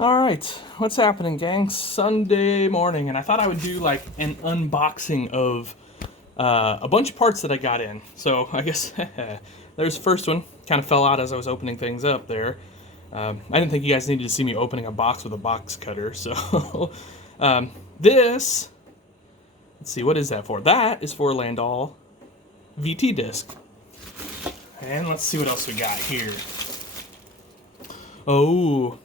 Alright, what's happening, gang? Sunday morning, and I thought I would do like an unboxing of a bunch of parts that I got in. So I guess there's the first one. Kind of fell out as I was opening things up there. I didn't think you guys needed to see me opening a box with a box cutter, so this, let's see, what is that for? That is for Landau VT disc. And let's see what else we got here. Oh,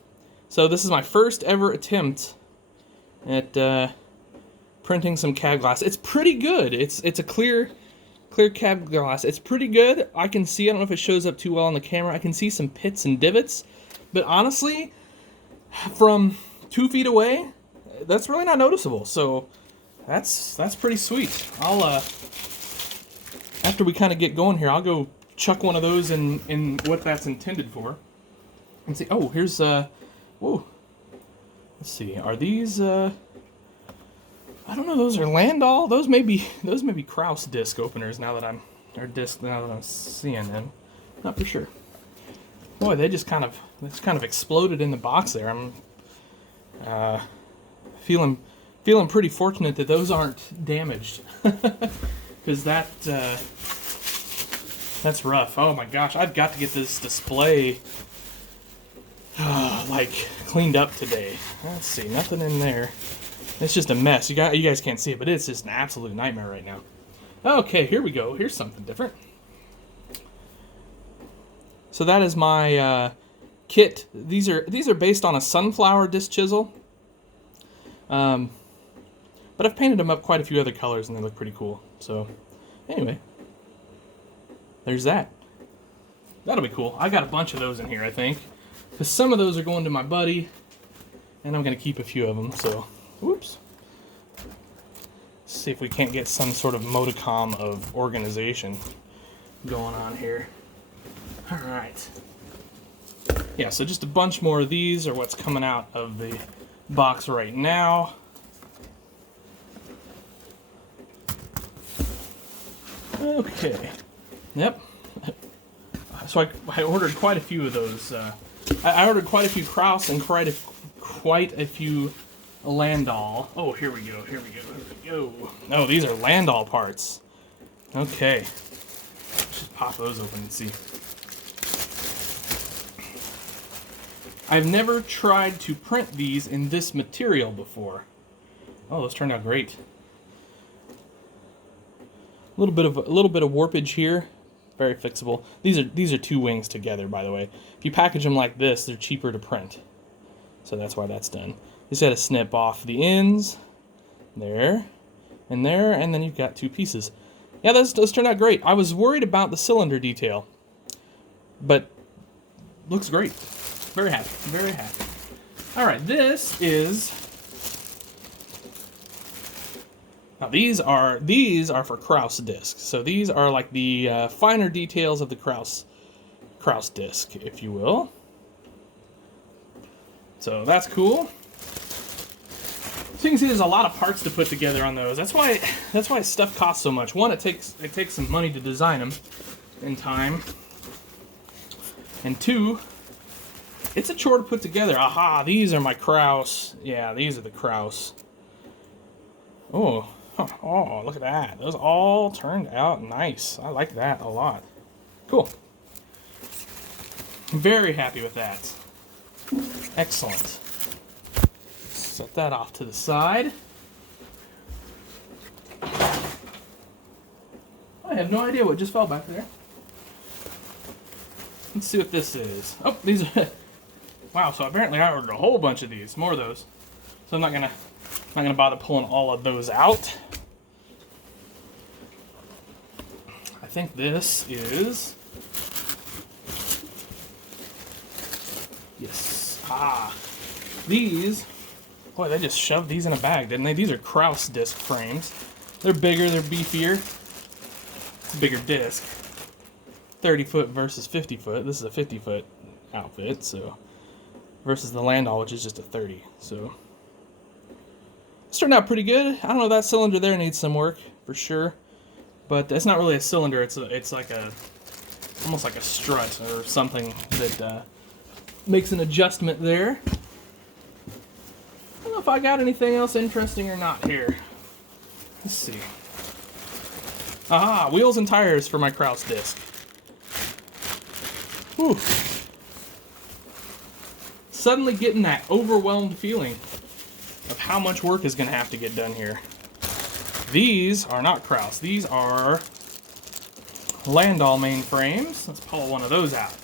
so this is my first ever attempt at printing some cab glass. It's pretty good. It's a clear cab glass. It's pretty good. I can see, I don't know if it shows up too well on the camera, I can see some pits and divots. But honestly, from 2 feet away, that's really not noticeable. So that's pretty sweet. I'll after we kind of get going here, I'll go chuck one of those in what that's intended for. And see. Oh, here's whoa. Let's see. Are these I don't know. Those are Landau. Those may be Kraus disc openers. Now that I'm seeing them, not for sure. Boy, they just kind of exploded in the box there. I'm feeling pretty fortunate that those aren't damaged, because that's rough. Oh my gosh, I've got to get this display like cleaned up today. Let's see, nothing in there. It's just a mess. You guys can't see it, but it's just an absolute nightmare right now. Okay, here we go. Here's something different. So that is my kit. These are based on a sunflower disc chisel. But I've painted them up quite a few other colors and they look pretty cool. So anyway, there's that. That'll be cool. I got a bunch of those in here, I think, because some of those are going to my buddy, and I'm gonna keep a few of them. So, whoops. Let's see if we can't get some sort of modicum of organization going on here. All right. Yeah, so just a bunch more of these are what's coming out of the box right now. Okay. Yep. So I ordered quite a few of those. I ordered quite a few Kraus and quite a few Landau. Oh, here we go. Oh, these are Landau parts. Okay. Let's just pop those open and see. I've never tried to print these in this material before. Oh, those turned out great. A little bit of warpage here. Very fixable. These are two wings together, by the way. If you package them like this, they're cheaper to print. So that's why that's done. Just got to snip off the ends. There. And there. And then you've got two pieces. Yeah, those turned out great. I was worried about the cylinder detail. But looks great. Very happy. Very happy. Alright, this is... Now these are for Kraus discs. So these are like the finer details of the Kraus disc, if you will. So that's cool. So you can see there's a lot of parts to put together on those. That's why stuff costs so much. One, it takes some money to design them in time. And two, it's a chore to put together. Aha, these are my Kraus. Yeah, these are the Kraus. Oh, look at that. Those all turned out nice. I like that a lot. Cool. Very happy with that. Excellent. Set that off to the side. I have no idea what just fell back there. Let's see what this is. Oh, these are... Wow, so apparently I ordered a whole bunch of these. More of those. So I'm not gonna bother pulling all of those out. I think this is... Yes. These... Boy, they just shoved these in a bag, didn't they? These are Kraus disc frames. They're bigger, they're beefier. It's a bigger disc. 30 foot versus 50 foot. This is a 50 foot outfit, so... Versus the Landau, which is just a 30, so... This turned out pretty good. I don't know, that cylinder there needs some work, for sure. But it's not really a cylinder, it's like almost like a strut or something that makes an adjustment there. if I got anything else interesting or not here. Let's see. Ah, wheels and tires for my Kraus disc. Whew. Suddenly getting that overwhelmed feeling of how much work is going to have to get done here. These are not Kraus. These are Landau mainframes. Let's pull one of those out.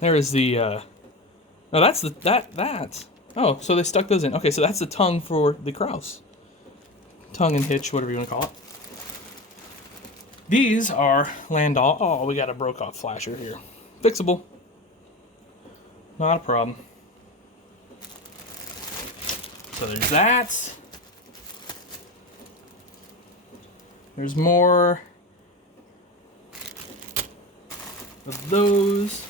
There is the, oh, that's the, that. Oh, so they stuck those in. Okay, so that's the tongue for the Kraus. Tongue and hitch, whatever you want to call it. These are Landau. Oh, we got a broke-off flasher here. Fixable. Not a problem. So there's that. There's more of those.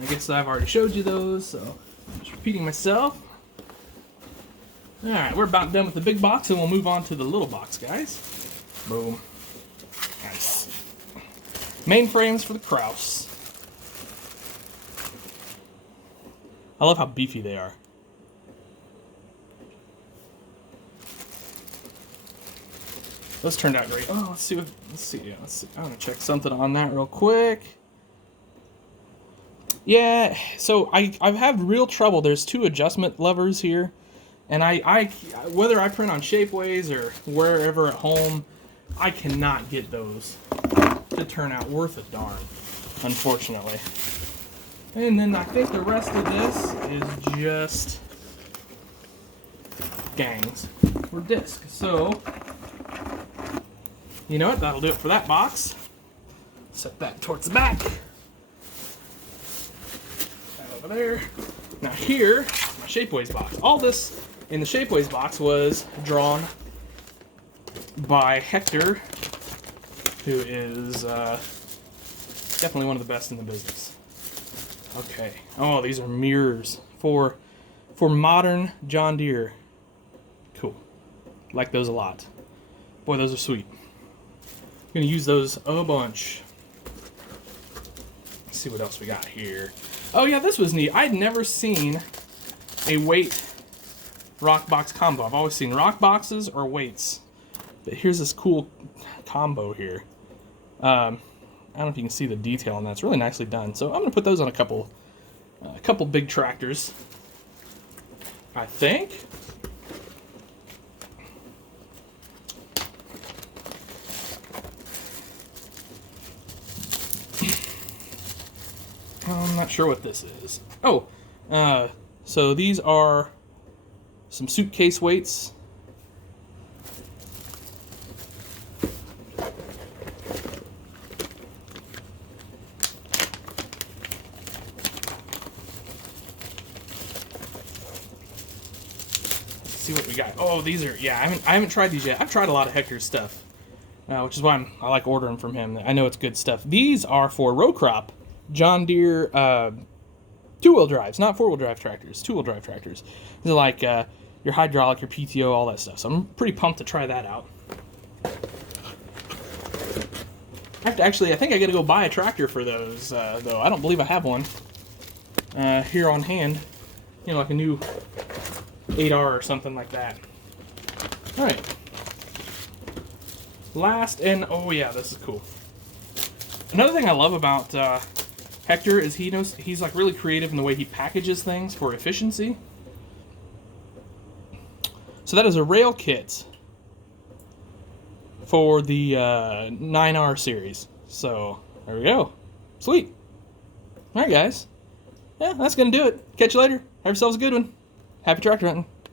I guess I've already showed you those, so I'm just repeating myself. Alright, we're about done with the big box, and we'll move on to the little box, guys. Boom. Nice. Mainframes for the Kraus. I love how beefy they are. Those turned out great. Oh, let's see. I'm gonna check something on that real quick. Yeah, so I've had real trouble. There's two adjustment levers here, and I whether I print on Shapeways or wherever at home, I cannot get those to turn out worth a darn, unfortunately. And then I think the rest of this is just gangs for disc. So, you know what? That'll do it for that box. Set that towards the back. That over there. Now here, my Shapeways box. All this in the Shapeways box was drawn by Hector, who is definitely one of the best in the business. Okay. Oh, these are mirrors for modern John Deere. Cool. Like those a lot. Boy, those are sweet. I'm gonna use those a bunch. Let's see what else we got here. Oh yeah, this was neat. I'd never seen a weight rock box combo. I've always seen rock boxes or weights. But here's this cool combo here. I don't know if you can see the detail on that. It's really nicely done. So I'm going to put those on a couple big tractors, I think. I'm not sure what this is. Oh, so these are some suitcase weights. See what we got. Oh, these are, yeah, I haven't tried these yet. I've tried a lot of Hector's stuff, which is why I like ordering from him. I know it's good stuff. These are for row crop John Deere two-wheel drives, not four-wheel drive tractors, two-wheel drive tractors. These are like your hydraulic, your PTO, all that stuff. So I'm pretty pumped to try that out. I think I got to go buy a tractor for those, though. I don't believe I have one here on hand. You know, like a new 8R or something like that. All right. Last, and oh yeah, this is cool. Another thing I love about Hector is he's like really creative in the way he packages things for efficiency. So that is a rail kit for the 9R series. So there we go. Sweet. All right, guys. Yeah, that's gonna do it. Catch you later. Have yourselves a good one. Happy tractor hunting.